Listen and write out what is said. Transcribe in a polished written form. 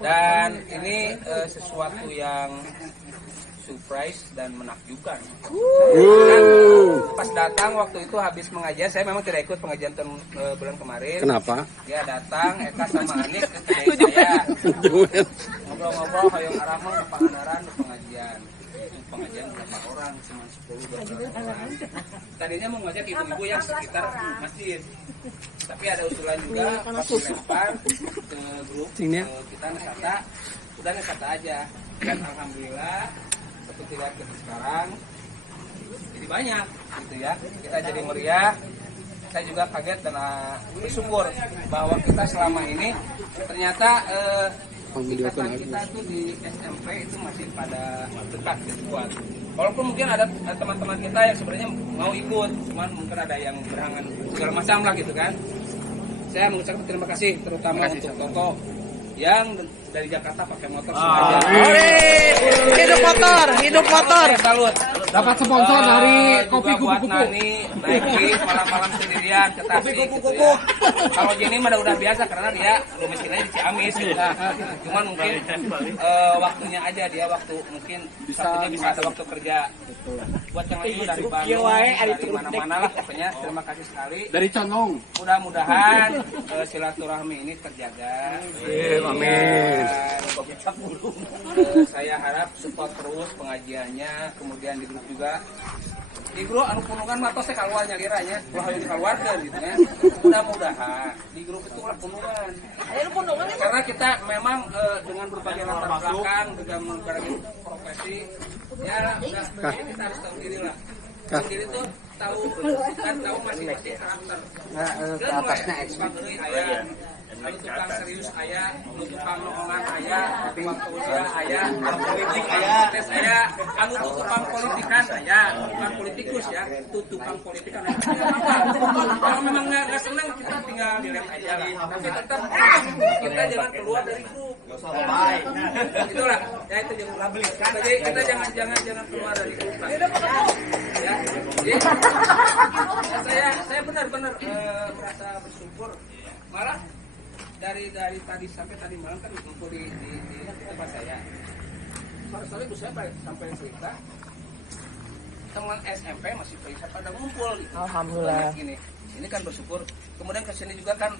Dan ini sesuatu yang surprise dan menakjubkan. Pas datang waktu itu habis mengajar, saya memang tidak ikut pengajian bulan kemarin. Kenapa? Dia datang, Eka sama Anik ke kedai saya. Ngobrol-ngobrol, hayang aramang ke Pangandaran ke pengajian. Pengajian berapa orang? Cuma 10-12 orang. Tadinya mau ngajak ibu-ibu yang sekitar masjid. Tapi ada usulan juga pas dilempar ke grup kita Nesata, udah Nesata aja. Dan alhamdulillah seperti lihat kita sekarang jadi banyak gitu ya, kita jadi meriah. Saya juga kaget dan bersyukur bahwa kita selama ini ternyata ikatan kita tuh di SMP itu masih pada dekat gitu kuat. Walaupun mungkin ada teman-teman kita yang sebenarnya mau ikut, cuman mungkin ada yang berangan segala macam lah gitu kan. Saya mengucapkan terima kasih terutama untuk Toto yang dari Jakarta pakai motor sengaja. Hidup motor, hidup motor. Salut. Dapat sponsor dari kopi kupu-kupu. Nani naik bis malam-malam sendirian ke Tasik gitu ya. Kalau Jenny mah udah biasa karena dia domisilinya di Ciamis gitu. Cuman mungkin waktunya aja dia waktu mungkin Sabtunya bisa ada waktu kerja. Buat yang lain dari Bandung, dari mana-mana lah pokoknya terima kasih sekali. Dari Condong. Mudah-mudahan silaturahmi ini terjaga. Amin. Saya harap support terus pengajiannya, kemudian di grup juga. Di grup anu punungan matos teh keluar nyaliranya, wah hayang dikeluarkeun gitu ya. Mudah-mudahan di grup itu ulah punungan. Karena kita memang dengan berbagai latar belakang, dengan berbagai profesi, ya udah kita harus tahu diri lah. Tahu diri tuh tahu masing-masing karakter. Ke atasnya ekspor. Lalu tukang serius ayah, lalu tukang noongan ayah, tukang keusaha ayah, tukang politik ayah, tes ayah, anu tukang politikan ayah, tukang politikus ya, itu tukang politikan ayah. Kalau memang nggak senang kita tinggal dilihat aja lah. Tapi tetap kita jangan keluar dari grup. Itulah, ya itu jangan beli. Jadi kita jangan keluar dari grup. Ya, jadi saya benar-benar merasa bersyukur. Malah dari tadi sampai tadi malam kan ngumpul di tempat saya. Sore-sore itu saya sampai cerita teman SMP masih bisa pada ngumpul gitu. Alhamdulillah. Ini kan bersyukur. Kemudian kesini juga kan